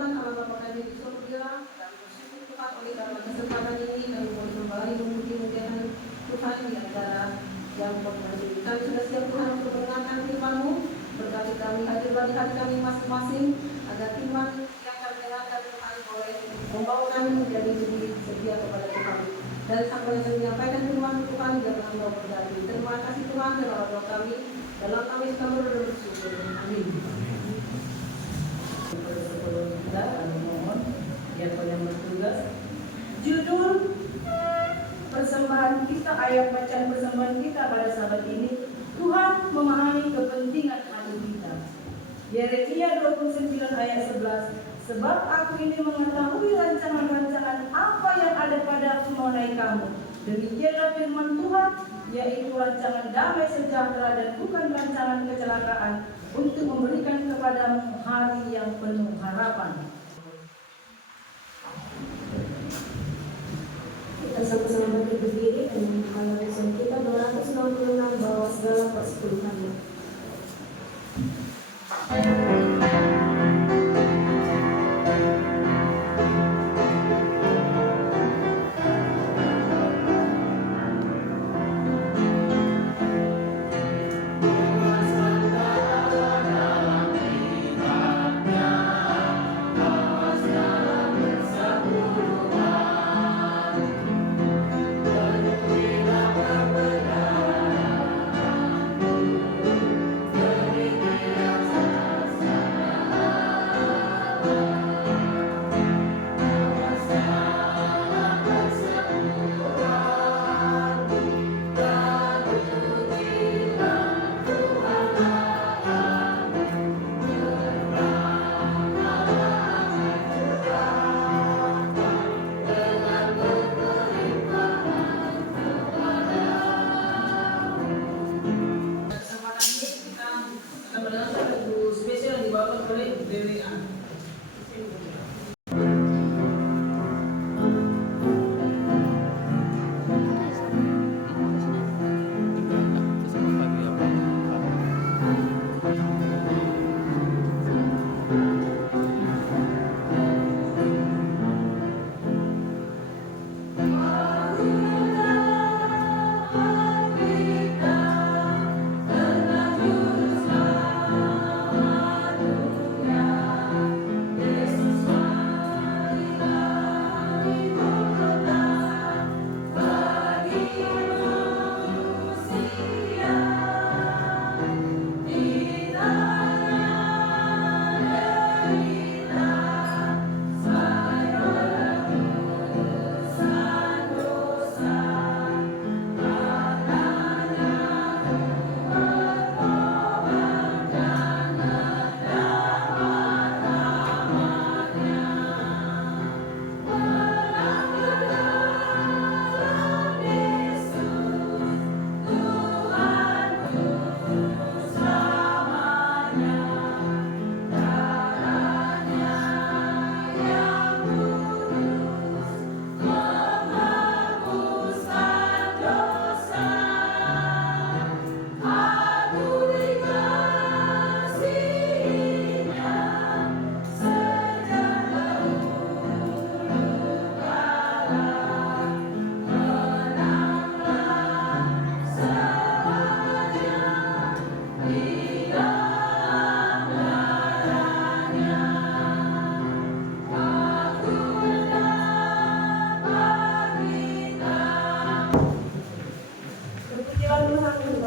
Tuhan Allah Bapa kami di surga, kami bersyukur Tuhan oleh karena kesempatan ini kami boleh kembali memuji-muliakan Tuhan di antara yang berkati. Kami sudah siap Tuhan untuk mendengarkan firman-Mu. Berkati kami hadir bagi hati kami masing-masing agar firman yang kami dengarkan Tuhan boleh membawa kami menjadi lebih setia kepada Tuhan. Dan sampai yang menyampaikan firman Tuhan jangan membawa berkati. Terima kasih Tuhan dalam doa kami. Dalam kami kami bersyukur. Amin. Kita kami mohon diakon yang bertugas. Judul persembahan kita, ayat bacaan persembahan kita pada saat ini, Tuhan memahami kepentingan hati kita. Yeremia 29 ayat 11. Sebab aku ini mengetahui rancangan-rancangan apa yang ada padaku mengenai kamu. Demikianlah firman Tuhan, yaitu rancangan damai sejahtera dan bukan rancangan kecelakaan, untuk memberikan kepadamu hari yang penuh harapan. Kita sama-sama berdiri dan membuka tulisan kita 266 bahwa segala persepuluhannya.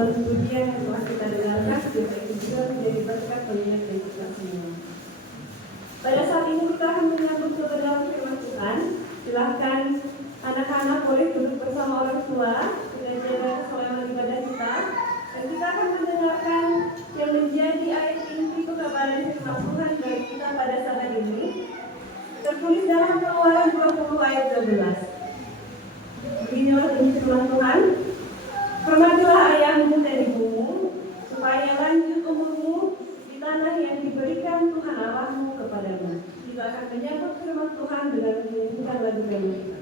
Pujian yang telah kita dengarkan juga menjadi berkat bagi kita semua. Pada saat ini kita akan menyambut kebenaran firman Tuhan. Silahkan anak-anak boleh duduk bersama orang tua dengan jaga keselamatan ibadah kita. Dan kita akan mendengarkan yang menjadi ayat inti kebenaran firman Tuhan bagi kita pada saat ini. Tertulis dalam Keluaran 20 ayat 12. Beginilah bunyi firman Tuhan. Hormatilah ayahmu dan ibumu, supaya lanjut umurmu di tanah yang diberikan Tuhan Allahmu kepadamu. Kita akan menyambut firman Tuhan dengan menyanyikan lagu yang kita.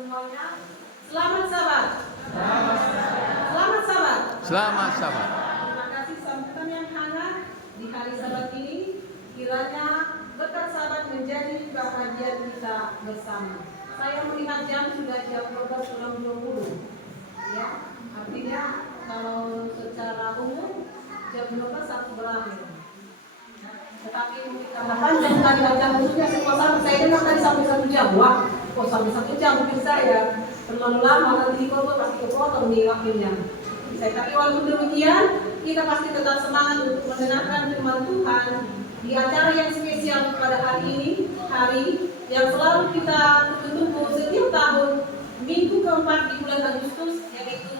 semuanya. Selamat Sabat. Selamat Sabat. Selamat Sabat. Terima kasih sambutan yang hangat di hari Sabat ini. Kiranya berkat Sabat menjadi bahagian kita bersama. Saya melihat jam sudah jam 12.20. Ya, artinya kalau secara umum jam 12 satu berakhir. Tetapi karena panjang tadi acara khususnya suasana saya dengar tadi sampai 1 jam. Wah, kok sampai 1 jam mungkin saya terlalu lama nanti kok pasti kepotong nih waktunya. Saya tapi walaupun demikian kita pasti tetap semangat untuk mendengarkan firman Tuhan di acara yang spesial pada hari ini, hari yang selalu kita tunggu setiap tahun minggu keempat di bulan Agustus, yaitu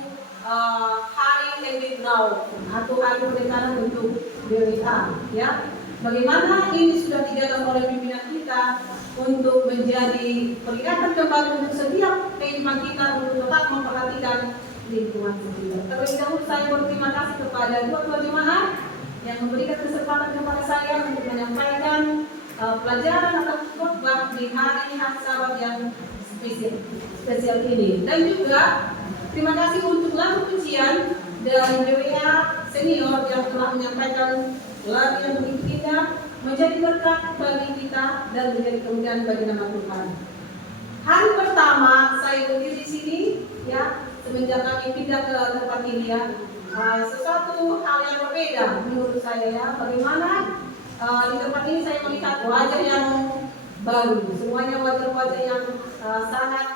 hari Ending Now atau hari pernikahan untuk BWA, ya. Bagaimana ini sudah dijaga oleh pimpinan kita untuk menjadi peringatan kembali untuk setiap kehidupan kita untuk tetap memperhatikan lingkungan sekitar. Terlebih dahulu saya berterima kasih kepada dua jemaat yang memberikan kesempatan kepada saya untuk menyampaikan pelajaran atau khotbah di hari Sabat yang spesial ini. Dan juga terima kasih untuk lagu pujian dari BWA Senior yang telah menyampaikan lagu yang begitu indah, menjadi berkat bagi kita dan menjadi kemuliaan bagi nama Tuhan. Hari pertama saya berdiri di sini, ya, semenjak kami pindah ke tempat ini, ya, sesuatu hal yang berbeda menurut saya, ya. Bagaimana di tempat ini saya melihat wajah yang baru, semuanya wajah-wajah yang sangat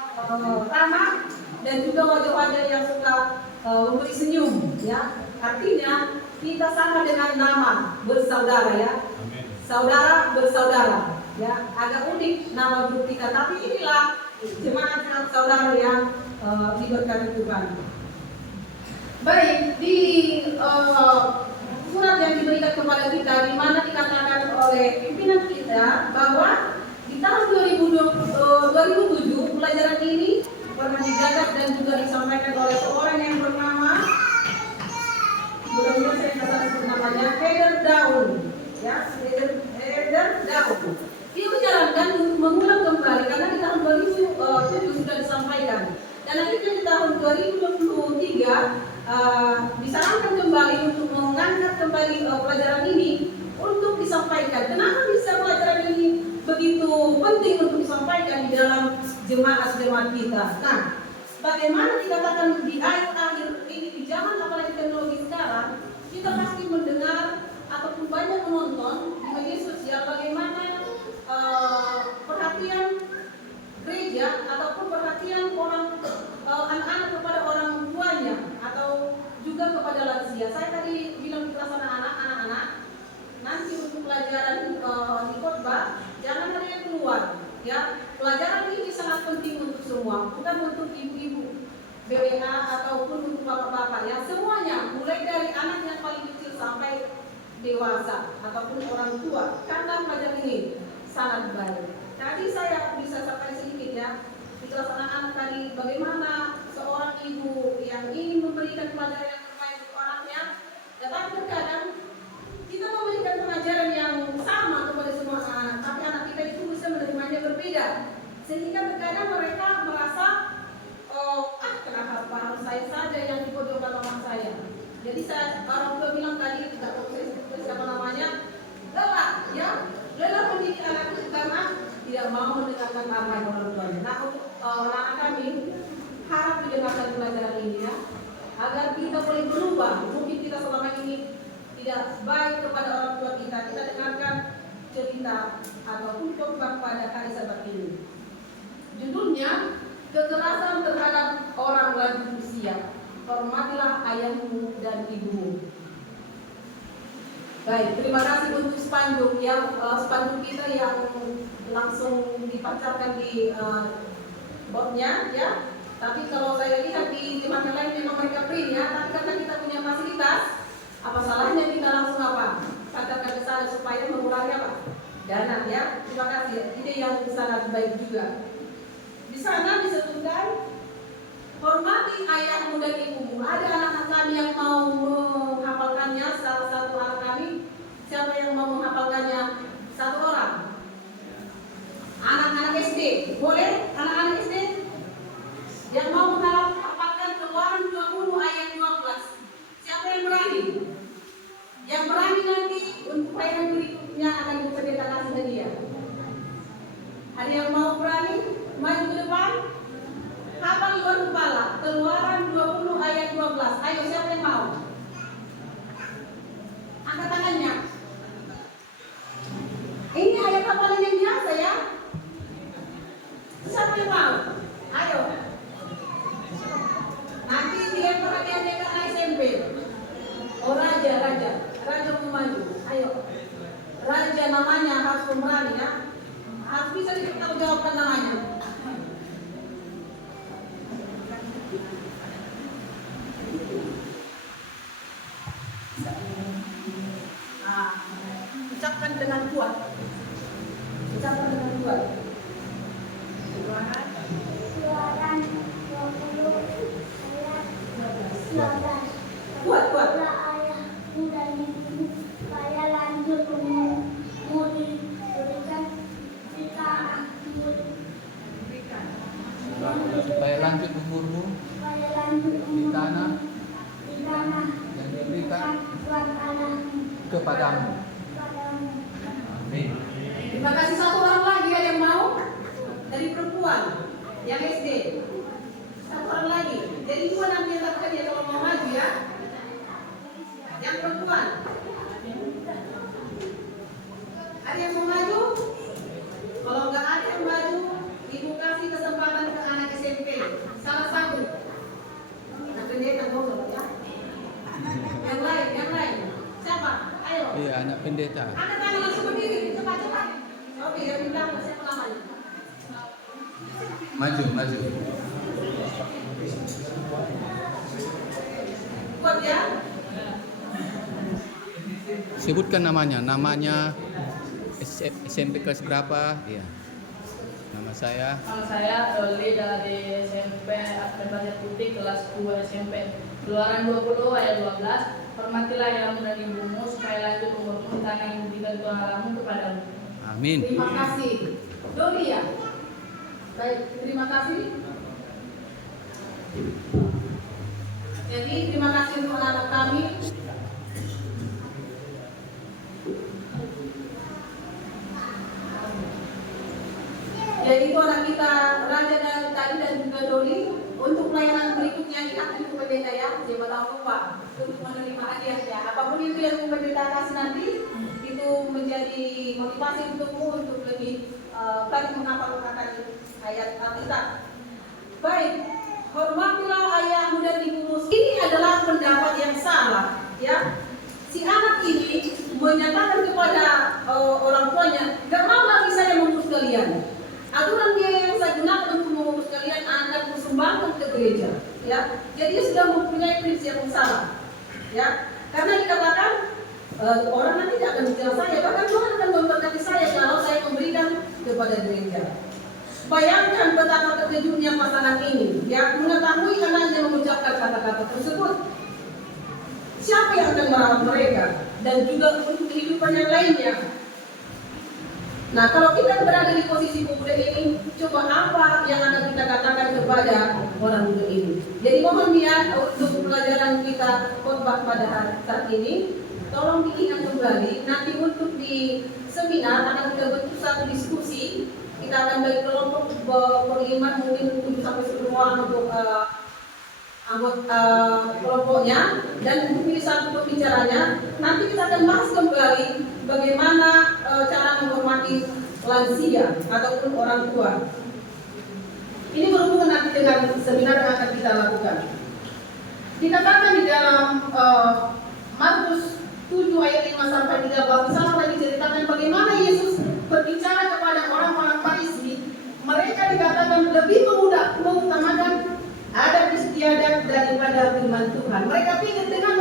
ramah dan juga wajah-wajah yang suka memberi senyum, ya. Artinya kita sama dengan nama bersaudara, ya. Amin. Saudara bersaudara, ya. Agak unik nama grup kita, tapi inilah jemaat saudara yang diberkati Tuhan. Baik, di surat yang diberikan kepada kita, di mana dikatakan oleh pimpinan kita bahwa di tahun 2007 pelajaran ini pernah digagas dan juga disampaikan oleh seorang yang bernama, mudah-mudahan saya kata sebut namanya, Heather Daun, ya, Heather Daun. Dia menyarankan untuk mengulang kembali karena di tahun 2007 sudah disampaikan. Dan akhirnya di tahun 2023 disarankan kembali untuk mengangkat kembali pelajaran ini untuk disampaikan. Kenapa bisa pelajaran ini begitu penting untuk disampaikan di dalam jemaat-jemaat kita? Nah, bagaimana dikatakan di akhir ini, di zaman apalagi teknologi sekarang, kita pasti mendengar ataupun banyak menonton di media sosial bagaimana perhatian gereja ataupun perhatian orang anak-anak kepada orang tuanya atau juga kepada lansia. Saya tadi bilang di kelas anak-anak nanti untuk pelajaran di khotbah jangan ada yang keluar, ya. Pelajaran ini sangat penting untuk semua, bukan untuk ibu-ibu BWA ataupun untuk bapak-bapak, ya. Semuanya, mulai dari anak yang paling kecil sampai dewasa ataupun orang tua, karena pelajaran ini sangat baik. Tadi saya bisa sampaikan sedikit, ya, di kelas anak-anak tadi bagaimana seorang ibu yang ingin memberikan pelajaran yang terbaik untuk anaknya, tetapi terkadang kita memberikan pengajaran yang sama kepada semua anak, tapi anak kita itu bisa menerimanya berbeda, sehingga terkadang mereka merasa, kenapa harus saya saja yang dibodohkan mama saya. Jadi saya orang tua bilang tadi, tidak tahu saya sebut siapa namanya, lelah, ya, lelah mendidik anak itu karena tidak mau mendengarkan arahan orang tuanya. Nah, untuk anak kami harap didengarkan pelajaran ini, ya, agar kita boleh berubah. Mungkin kita selama ini tidak baik kepada orang tua kita. Kita dengarkan cerita ataupun khotbah pada hari Sabat ini. Judulnya kekerasan terhadap orang lanjut usia. Hormatilah ayahmu dan ibumu. Baik, terima kasih untuk spanduk, ya, spanduk kita yang langsung dipancarkan di boardnya, ya. Tapi kalau saya lihat di jemaat yang lain memang mereka print, ya. Tapi karena kita punya fasilitas, apa salahnya kita langsung katakan ke sana supaya mengurangi dana, ya. Terima kasih. Ide yang sangat baik juga. Di sana disebutkan hormati ayahmu dan ibumu. Ada anak-anak kami yang mau menghafalkannya, salah satu anak kami. Siapa yang mau menghafalkannya? Satu orang. Anak-anak SD, boleh? Anak-anak SD? Ayo, siapa yang mau? Angkat tangannya. Ini ayat hafalan yang biasa ya. Siapa yang mau? Ayo. Nanti dia perhatian dia karena SMP. Oh raja mau maju. Ayo. Raja namanya harus pemberani ya. Harus bisa dipertanggungjawabkan namanya. Ucapkan dengan kuat. Ucapkan dengan kuat. Keluaran 20 ayat 12. Kuat. Ayahmu dan ibumu supaya lanjut umurmu diberikan di tanahmu. Supaya lanjut umurmu Supaya lanjut di umurmu tanah di tanah yang diberikan Tuhan Allahmu kepadamu. kepadamu. Amin. Terima kasih. Satu orang lagi ada yang mau? Dari perempuan yang SD. Satu orang lagi. Jadi dua nanti yang tak dia kalau mau maju ya. Yang perempuan. Ada yang mau maju? Kalau nggak ada yang maju, ibu kasih kesempatan ke anak SMP. Salah satu. Nah, pendeta ngomong ya. Yang lain. Siapa? Ayo. Iya, anak pendeta. Angkat tangan langsung berdiri, cepat. Oke, yang bilang siapa namanya? Maju. Kuat ya? Sebutkan namanya SMP kelas berapa? Iya. Nama saya. Nama saya Doli dari SMP Advent Pasir Putih kelas 2 SMP. Keluaran 20 ayat 12. Hormatilah ayahmu dan ibumu supaya lanjut umurmu di tanah yang diberikan Tuhan Allahmu kepadamu. Amin. Terima kasih. Doli ya? Baik, terima kasih. Jadi terima kasih untuk anak kami. Yaitu anak kita Raja dan tadi dan juga Doli. Untuk pelayanan berikutnya kita akan ke pendeta ya. Siapa tahu lupa untuk menerima hadiahnya. Apapun itu yang pendeta kasih nanti itu menjadi motivasi untukmu untuk lebih baik menghafalkan ayat Alkitab. Baik, hormatilah ayahmu dan ibumu. Ini adalah pendapat yang salah, ya. Si anak ini menyatakan kepada orang tuanya, gak mau lagi saya mengurus kalian. Aturan biaya yang saya gunakan untuk mengurus kalian akan kusumbangkan ke gereja, ya. Jadi dia sudah mempunyai prinsip yang salah, ya. Karena dikatakan orang nanti tidak akan bicara saya, bahkan Tuhan akan memberkati saya kalau saya memberikan kepada gereja. Bayangkan betapa terkejutnya pasangan ini yang mengetahui anaknya mengucapkan kata-kata tersebut. Siapa yang akan merawat mereka dan juga untuk kehidupan yang lainnya? Nah, kalau kita berada di posisi pemuda ini, coba apa yang akan kita katakan kepada orang muda ini? Jadi mohon ya untuk pelajaran kita khotbah pada saat ini, tolong diingat kembali. Nanti untuk di seminar akan kita bentuk satu diskusi. Kita akan bagi kelompok per-5 mungkin 7 sampai 10 orang untuk anggota kelompoknya dan pilih satu pembicaranya. Nanti kita akan bahas kembali bagaimana cara menghormati lansia ataupun orang tua. Ini berhubungan nanti dengan seminar yang akan kita lakukan. Dikatakan di dalam Markus 7 ayat 5 sampai 13 di sana lagi ceritakan bagaimana Yesus berbicara kepada orang-orang Farisi. Mereka dikatakan lebih mengutamakan adat istiadat daripada firman Tuhan. Mereka pikir dengan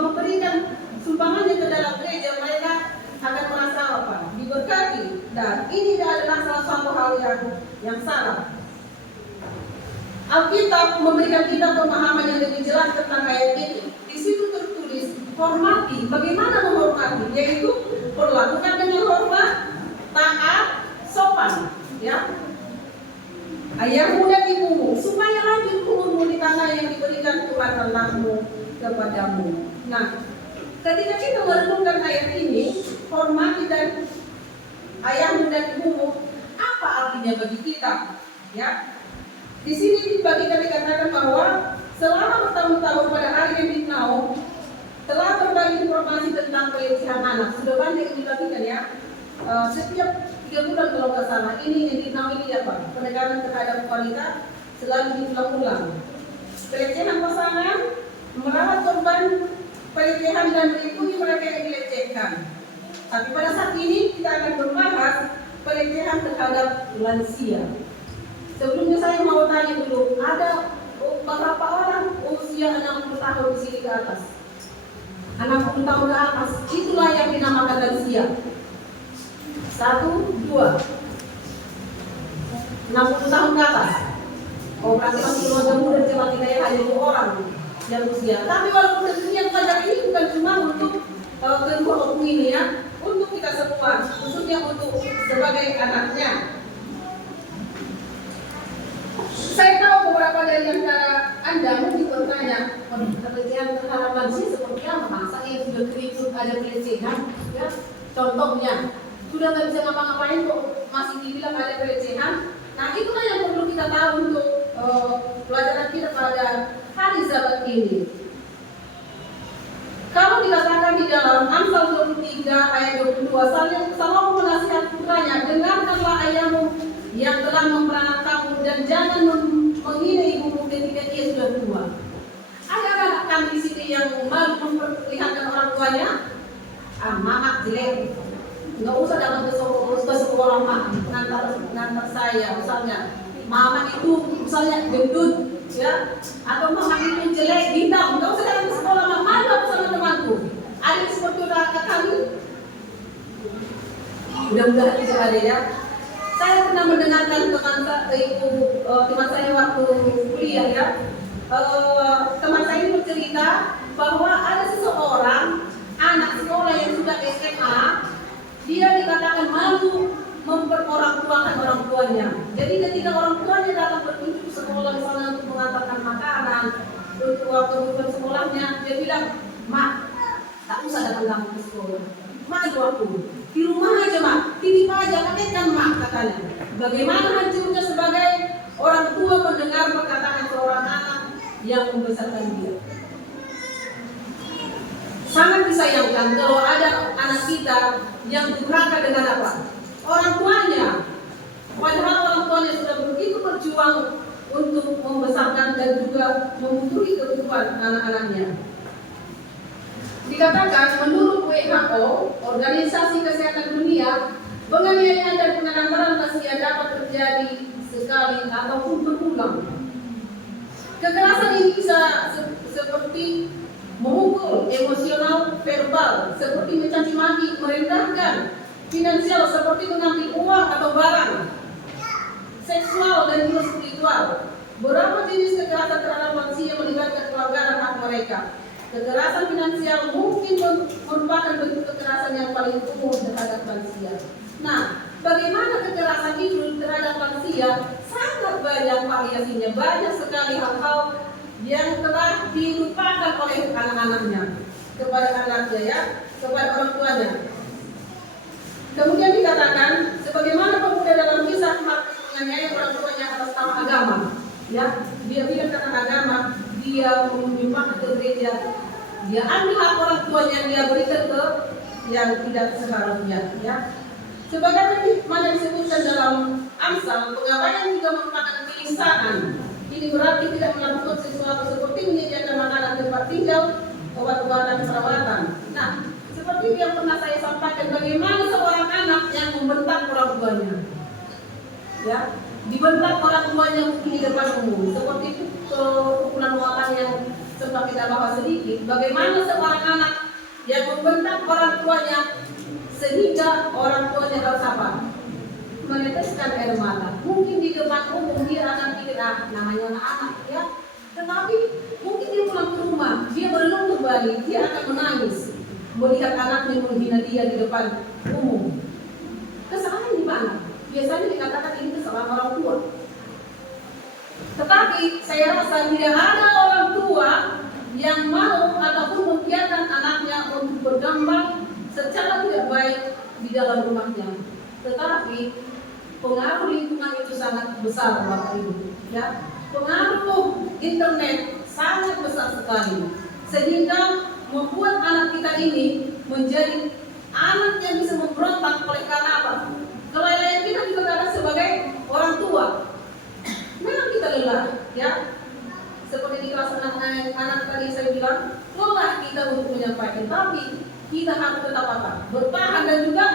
memberikan sumbangannya ke dalam gereja mereka akan merasa apa? Diberkati. Dan ini adalah salah satu hal yang salah. Alkitab memberikan kita pemahaman yang lebih jelas tentang ayat ini. Di situ tertulis hormati. Bagaimana menghormati? Yaitu perlakukan dengan hormat, taat, sopan. Ya. Ayahmu dan ibumu supaya lanjut umurmu di tanah yang diberikan Tuhan Allahmu kepadamu. Nah, ketika kita merenungkan ayat ini, hormati dan ayahmu dan ibumu, apa artinya bagi kita? Ya, di sini bagi kita dikatakan bahwa selama bertahun-tahun pada hari yang ditau telah berbagi informasi tentang pelecehan anak. Sudah banyak yang dibagikan ya. Setiap 3 bulan kalau nggak salah, ini yang ditau ini apa? Penekanan terhadap wanita selalu diulang-ulang. Pelecehan pasangan, merawat korban pelecehan dan melindungi mereka yang dilecehkan. Tapi pada saat ini kita akan membahas pelecehan terhadap lansia. Sebelumnya saya mau tanya dulu, ada beberapa orang usia 60 tahun di sini ke atas. 60 tahun ke atas, itulah yang dinamakan lansia. 1, 2 60 tahun ke atas. Oh, berarti masih keluarga muda cuma kita yang hanya 2 orang yang usia. Tapi walaupun tentunya pelajaran ini bukan cuma untuk kedua oknum ini ya, untuk kita semua, khususnya untuk sebagai anaknya. Saya tahu beberapa dari antara Anda mungkin bertanya, pelecehan terhadap lansia seperti apa? Masa yang sudah keriput ada pelecehan? Ya, contohnya sudah nggak bisa ngapa-ngapain kok masih dibilang ada pelecehan. Nah, itulah yang perlu kita tahu untuk pelajaran kita pada hari Sabat ini. Kalau dikatakan di dalam Amsal 23 ayat 22, Salomo menasihat putranya, dengarkanlah ayahmu yang telah memperanak kamu dan jangan menghina ibumu ketika ia sudah tua. Ada anak kami di sini yang malu memperlihatkan orang tuanya? Mama jelek. Nggak usah datang ke sekolah ngantar saya, misalnya mama itu misalnya gendut, ya, atau mama itu jelek, hitam. Nggak usah datang ke sekolah, mama aku sama temanku. Ada seperti kakak kami. Mudah-mudahan tidak ada ya. Saya pernah mendengarkan teman saya waktu kuliah ya. Teman saya ini bercerita bahwa ada seseorang anak sekolah yang sudah SMA, dia dikatakan malu memperorangtuakan orang tuanya. Jadi ketika orang tuanya datang berkunjung ke sekolah misalnya untuk mengantarkan makanan, untuk kebutuhan sekolahnya, dia bilang, "Mak, tak usah datang kamu ke sekolah. Malu aku. Di rumah aja, Mak. Titip aja, pakaikan, Mak," katanya. Bagaimana hancurnya sebagai orang tua mendengar perkataan seorang anak yang membesarkan dia. Sangat disayangkan kalau ada anak kita yang durhaka dengan apa? Orang tuanya. Padahal orang tuanya sudah begitu berjuang untuk membesarkan dan juga memenuhi kebutuhan anak-anaknya. Dikatakan menurut WHO, Organisasi Kesehatan Dunia, penganiayaan dan penelantaran lansia dapat terjadi sekali ataupun berulang. Kekerasan ini bisa seperti memukul, emosional, verbal, seperti mencaci maki, merendahkan, finansial seperti mengambil uang atau barang, seksual dan juga spiritual. Berapa jenis kekerasan terhadap lansia melibatkan pelanggaran hak mereka. Kekerasan finansial mungkin merupakan bentuk kekerasan yang paling umum terhadap lansia. Nah, bagaimana kekerasan itu terhadap lansia? Sangat banyak variasinya, banyak sekali hal-hal yang telah dilupakan oleh anak-anaknya kepada anaknya ya, kepada orang tuanya. Kemudian dikatakan sebagaimana pemuda dalam kisah menganiaya orang tuanya atas nama agama, ya, dia bilang karena agama, dia menyumbang ke gereja, dia ambil hak orang tuanya, dia berikan ke yang tidak seharusnya, ya. Sebagaimana disebutkan dalam Amsal, pengabaian juga merupakan penistaan. Ini berarti tidak melakukan sesuatu seperti menyediakan makanan, tempat tinggal, obat-obatan, perawatan. Nah, seperti yang pernah saya sampaikan, bagaimana seorang anak yang membentak orang tuanya, ya, dibentak orang tuanya mungkin di depan umum, seperti pukulan muatan yang sempat kita bahas sedikit. Bagaimana seorang anak yang membentak orang tuanya sehingga orang tuanya harus apa? Meneteskan air mata. Mungkin di depan umum dia akan pikir, namanya anak-anak ya. Tetapi mungkin dia pulang ke rumah, dia berenung kembali, dia akan menangis melihat anaknya menghina dia di depan umum. Kesalahan di mana? Biasanya dikatakan ini kesalahan orang tua. Tetapi saya rasa tidak ada orang tua yang mau ataupun membiarkan anaknya untuk berkembang secara tidak baik di dalam rumahnya. Tetapi pengaruh lingkungan itu sangat besar Bapak Ibu. Ya, pengaruh internet sangat besar sekali, sehingga membuat anak kita ini menjadi anak yang bisa memberontak oleh karena apa? Kelalaian kita juga kadang sebagai orang tua. Memang kita lelah, ya. Seperti di kelas anak tadi saya bilang, lelah kita untuk menyampaikan, tapi kita harus tetap apa? Bertahan dan juga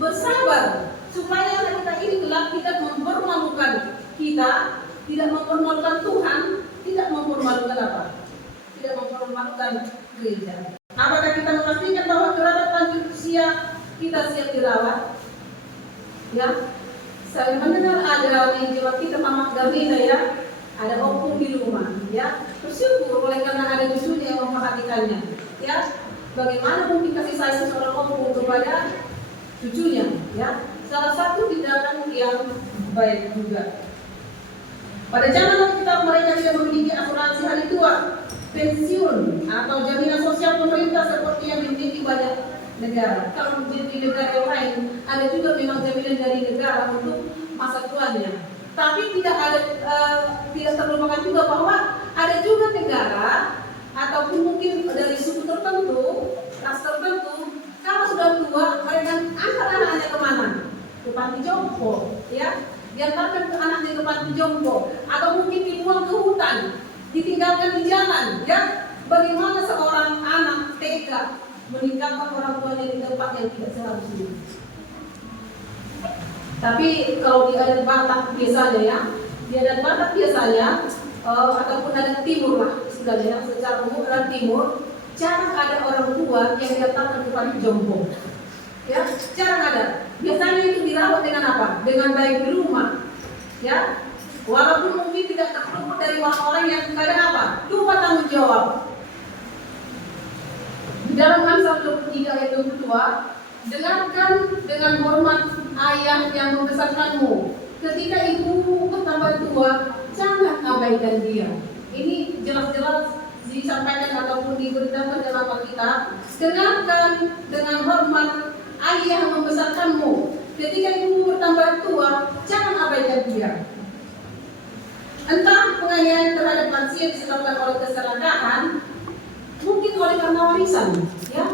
bersabar supaya anak kita ini kelak tidak mempermalukan kita, tidak mempermalukan Tuhan, tidak mempermalukan apa? Tidak mempermalukan gereja. Apakah kita memastikan bahwa kerabat lanjut usia kita siap dirawat? Ya, saya mendengar ada di jiwa kita Mama Gavina, ya, ada opung di rumah, ya, bersyukur oleh karena ada cucunya yang memperhatikannya, ya. Bagaimana mungkin kasih sayang seorang opung kepada cucunya, ya, salah satu tindakan yang baik juga. Pada zaman kita mereka tidak memiliki asuransi hari tua, pensiun atau jaminan sosial pemerintah seperti yang dimiliki banyak negara. Kalau di negara yang lain ada juga memang jaminan dari negara untuk masa tuanya. Tapi tidak ada tidak terlupakan juga bahwa ada juga negara ataupun mungkin dari suku tertentu, ras tertentu, kalau sudah tua mereka angkat anak-anaknya kemana? Ke panti jompo, ya. Diantarkan ke anaknya ke panti jompo, atau mungkin dibuang ke hutan, ditinggalkan di jalan, ya. Bagaimana seorang anak tega meninggalkan orang tuanya di tempat yang tidak seharusnya? Tapi kalau di adat Batak biasanya, ya, di adat Batak biasanya ataupun adat Timur lah istilahnya, secara umum adat Timur jarang ada orang tua yang diantarkan ke panti jompo, ya, jarang ada. Biasanya itu dirawat dengan apa? Dengan baik di rumah, ya. Walaupun mungkin tidak terluput dari orang-orang yang kadang apa? Lupa tanggung jawab. Di dalam Amsal 23 ayat 22, dengarkan dengan hormat ayah yang membesarkanmu. Ketika ibumu bertambah tua, jangan abaikan dia. Ini jelas-jelas disampaikan ataupun diberitakan dalam Alkitab. Dengarkan dengan hormat ayah yang membesarkanmu. Ketika ibumu bertambah tua, jangan abaikan dia. Entah penganiayaan terhadap manusia disebabkan oleh keserakahan, mungkin oleh karena warisan, ya,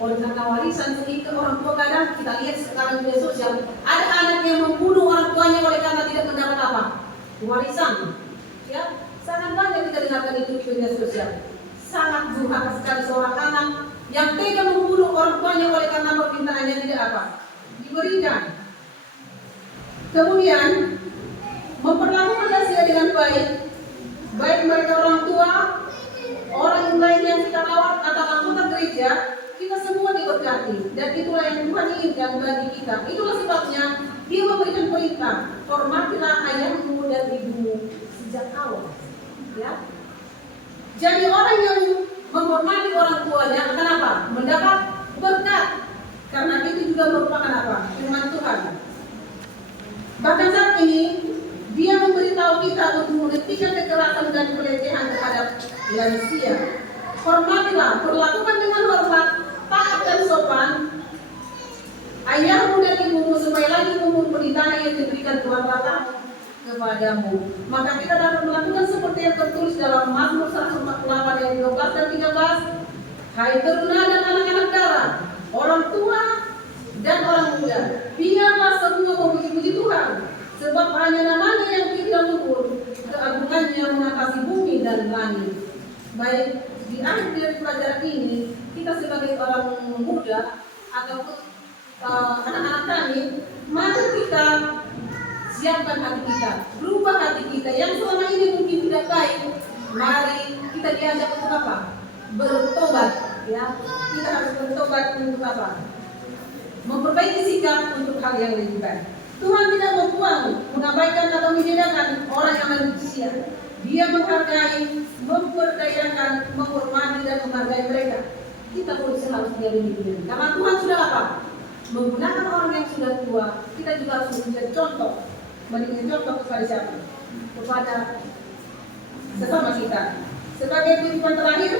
oleh karena warisan, sehingga orang tua kadang kita lihat sekarang di media sosial ada anak yang membunuh orang tuanya oleh karena tidak mendapat apa? Warisan, ya. Sangat banyak kita dengarkan itu di media sosial. Sangat durhaka sekali seorang anak yang tega membunuh orang tuanya oleh karena permintaannya tidak apa? Diberikan. Kemudian memperlakukan lansia dengan baik, baik mereka orang tua, orang lain yang kita rawat atau anggota gereja, kita semua diberkati. Dan itulah yang Tuhan inginkan bagi kita. Itulah sebabnya Dia memberikan perintah, hormatilah ayahmu dan ibumu sejak awal, ya. Jadi orang yang menghormati orang tuanya akan apa? Mendapat berkat. Karena itu juga merupakan apa? Firman Tuhan. Bahkan saat ini Dia memberitahu kita untuk menghentikan kekerasan dan pelecehan terhadap lansia. Hormatilah, perlakukan dengan hormat, taat dan sopan ayahmu dan ibumu supaya lagi umur pernikahan yang diberikan Tuhan Allah kepadamu. Maka kita dapat melakukan seperti yang tertulis dalam Mazmur 148 ayat 12 dan 13. Hai teruna dan anak-anak darah, orang tua dan orang muda, biarlah semua memuji-muji Tuhan, sebab hanya namanya yang tidak luhur, keagungannya mengatasi bumi dan langit. Baik, di akhir dari pelajaran ini, kita sebagai orang muda ataupun anak-anak kami, mari kita siapkan hati kita, berubah hati kita yang selama ini mungkin tidak baik. Mari kita diajak untuk apa? Bertobat, ya. Kita harus bertobat untuk apa? Memperbaiki sikap untuk hal yang lebih baik. Tuhan tidak membuang, mengabaikan atau menghinakan orang yang lanjut usia. Dia menghargai, memberdayakan, menghormati dan menghargai mereka. Kita pun harus dia demikian. Karena Tuhan sudah apa? Menggunakan orang yang sudah tua. Kita juga harus menjadi contoh. Menjadi contoh kepada siapa? Kepada sesama kita. Sebagai tujuan terakhir,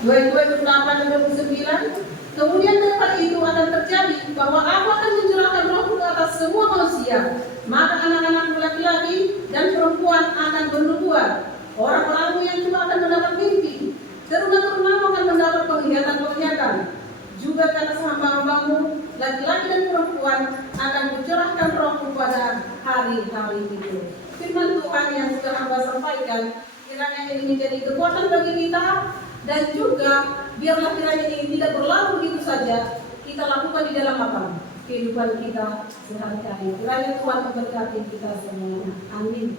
28-29. Kemudian daripada itu akan terjadi bahwa aku akan mencurahkan rohku ke atas semua manusia. Maka anak-anak laki-laki dan perempuan akan Orang-orang yang juga akan mendapat mimpi. Teruna-terunamu akan mendapat penglihatan-penglihatan. Juga kata hamba-hambamu, laki-laki dan perempuan akan kucurahkan rohku pada hari-hari itu. Firman Tuhan yang sudah hamba sampaikan, kiranya ini menjadi kekuatan bagi kita, dan juga biarlah kiranya ini tidak berlalu begitu saja. Kita lakukan di dalam apa? Kehidupan kita sehari-hari. Kiranya Tuhan memberkati kita semua. Amin.